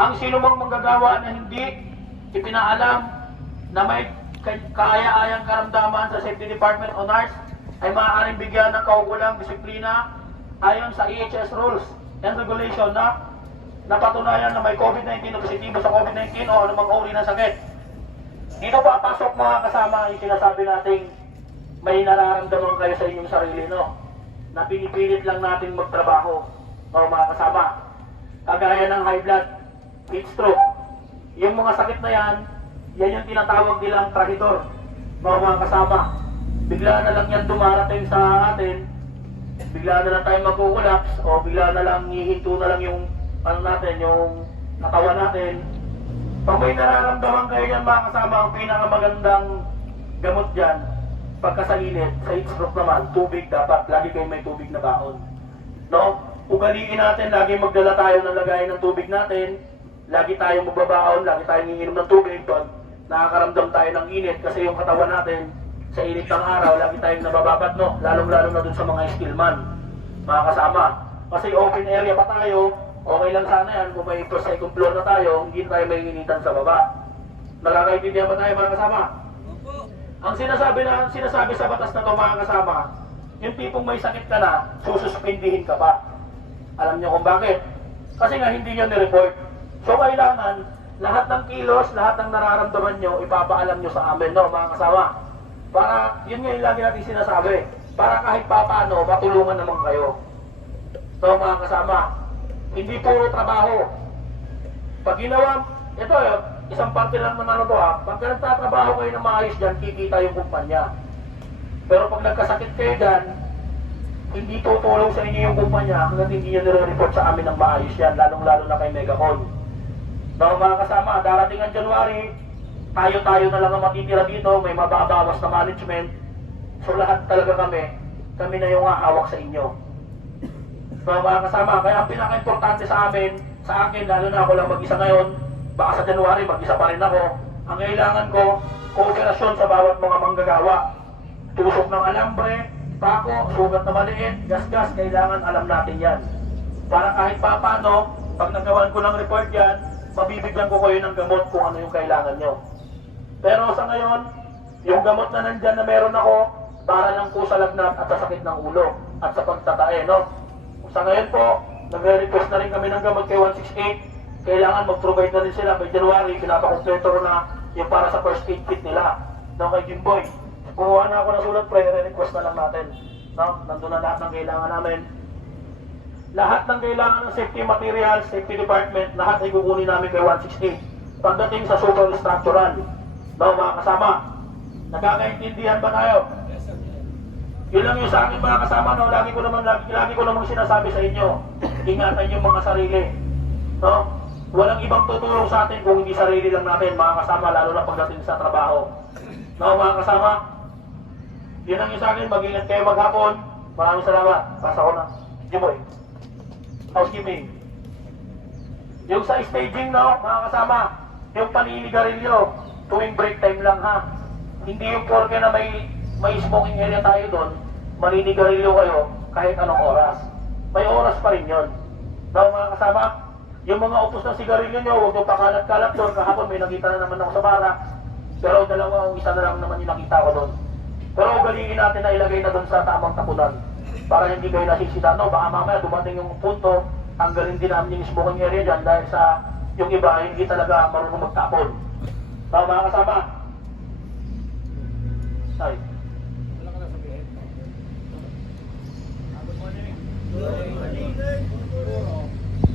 Ang sino mang manggagawa na hindi ipinaalam na may kaaya-ayang karamdaman sa Safety Department o NARS ay maaaring bigyan ng kaukulang disiplina ayon sa EHS rules and regulation na napatunayan na may COVID-19 o positibo sa COVID-19 o anumang uri ng sakit. Dito papasok mga kasama yung sinasabi nating may nararamdaman kayo sa inyong sarili, no? Na pinipilit lang natin magtrabaho, no, mga kasama. Kagaya ng high blood, heat stroke. Yung mga sakit na yan yung tinatawag nilang trahedor, no, mga kasama. Bigla na lang yan dumarating sa atin, bigla na lang tayo magkukulaps, o bigla na lang hihinto na lang yung yung katawan natin. Pag may nararamdaman kayo yan mga kasama, ang pinakamagandang gamot dyan, pagka sa init, sa heat stroke naman, tubig dapat, lagi kayo may tubig na baon. No? Ugaliin natin, lagi magdala tayo ng lagayan ng tubig natin, lagi tayong magbabaon, lagi tayong iinom ng tubig, pag nakakaramdam tayo ng init, kasi yung katawan natin, sa init ng araw, lagi tayong nabababad, no? Lalong-lalo na dun sa mga skillman, mga kasama. Kasi open area pa tayo, okay lang sana yan, kung may first second floor na tayo, hindi tayo may initan sa baba. Nakakaintindihan ba tayo mga kasama? Ang sinasabi sa batas na ito mga kasama, yung tipong may sakit ka na, sususpindihin ka pa. Alam niyo kung bakit? Kasi nga hindi nyo nireport. So kailangan, lahat ng kilos, lahat ng nararamdaman nyo, ipapaalam nyo sa amin, no, mga kasama. Para, yun nga yung lagi natin sinasabi, para kahit papaano, matulungan naman kayo. So mga kasama, hindi puro trabaho. Pag ginawa, ito isang parte lang ng ano to ha, pag nagtatrabaho kayo ng maayos dyan, kikita yung kumpanya. Pero pag nagkasakit kayo dyan, hindi tutulong sa inyo yung kumpanya hanggang hindi nyo nire-report sa amin ng maayos yan, lalong-lalo na kay Megacon. No, mga kasama, darating ang January, tayo na lang ang matitira dito, may mababawas na management. So lahat talaga kami na yung hawak sa inyo. So mga kasama, kaya ang pinaka-importante sa akin, lalo na ako lang mag-isa ngayon, baka sa January mag-isa pa rin ako. Ang kailangan ko, kooperasyon sa bawat mga manggagawa. Tusok ng alambre, pako, sugat na maliit, gas-gas, kailangan alam natin yan. Para kahit paano, pag nagawan ko ng report yan, mabibigyan ko kayo ng gamot kung ano yung kailangan nyo. Pero sa ngayon, yung gamot na nandyan na meron ako, para lang po sa lagnat at sa sakit ng ulo at sa pagtatae, no? Sa ngayon po, nagre-request na rin kami ng gamot kay 168. Kailangan mag-provide na rin sila by January, pinapakompleto na yung para sa first aid kit nila. No, kay Jimboy. Kumuha na ako ng sulat, re-request na lang natin. No? Nandun na lahat ng kailangan namin. Lahat ng kailangan ng safety materials, safety department, lahat ay kukunin namin kay 168. Pagdating sa superstructural. No, mga kasama, nagkakaintindihan ba tayo? Yun lang yung sa akin mga kasama, no? Lagi ko namang sinasabi sa inyo, ingatan yung mga sarili. No? Walang ibang tutulong sa atin kung hindi sarili lang natin, mga kasama, lalo na pagdating sa trabaho. No, mga kasama, yun lang yung sa akin, mag-ingat kayo maghapon. Maraming salamat. Pasa ko na. Jimboy. Housekeeping. Yung sa staging, no, mga kasama, yung paninigarilyo, tuwing break time lang ha. Hindi yung porke na may smoking area tayo doon, maninigarilyo kayo kahit anong oras. May oras pa rin yun. No, mga kasama, yung mga upos ng sigarilyo nyo, huwag nyo pakalat-kalat doon. Kahapon may nakita na naman ako sa bara. Pero dalawa o isa na lang naman yung nakita ko doon. Pero ugaliin natin na ilagay na doon sa tamang tapunan. Para hindi kayo nasisita. No, baka mamaya dumating yung punto, tanggalin din namin yung smoking area dyan dahil sa yung iba hindi talaga marunong magtapon. So, mga kasama. Sorry.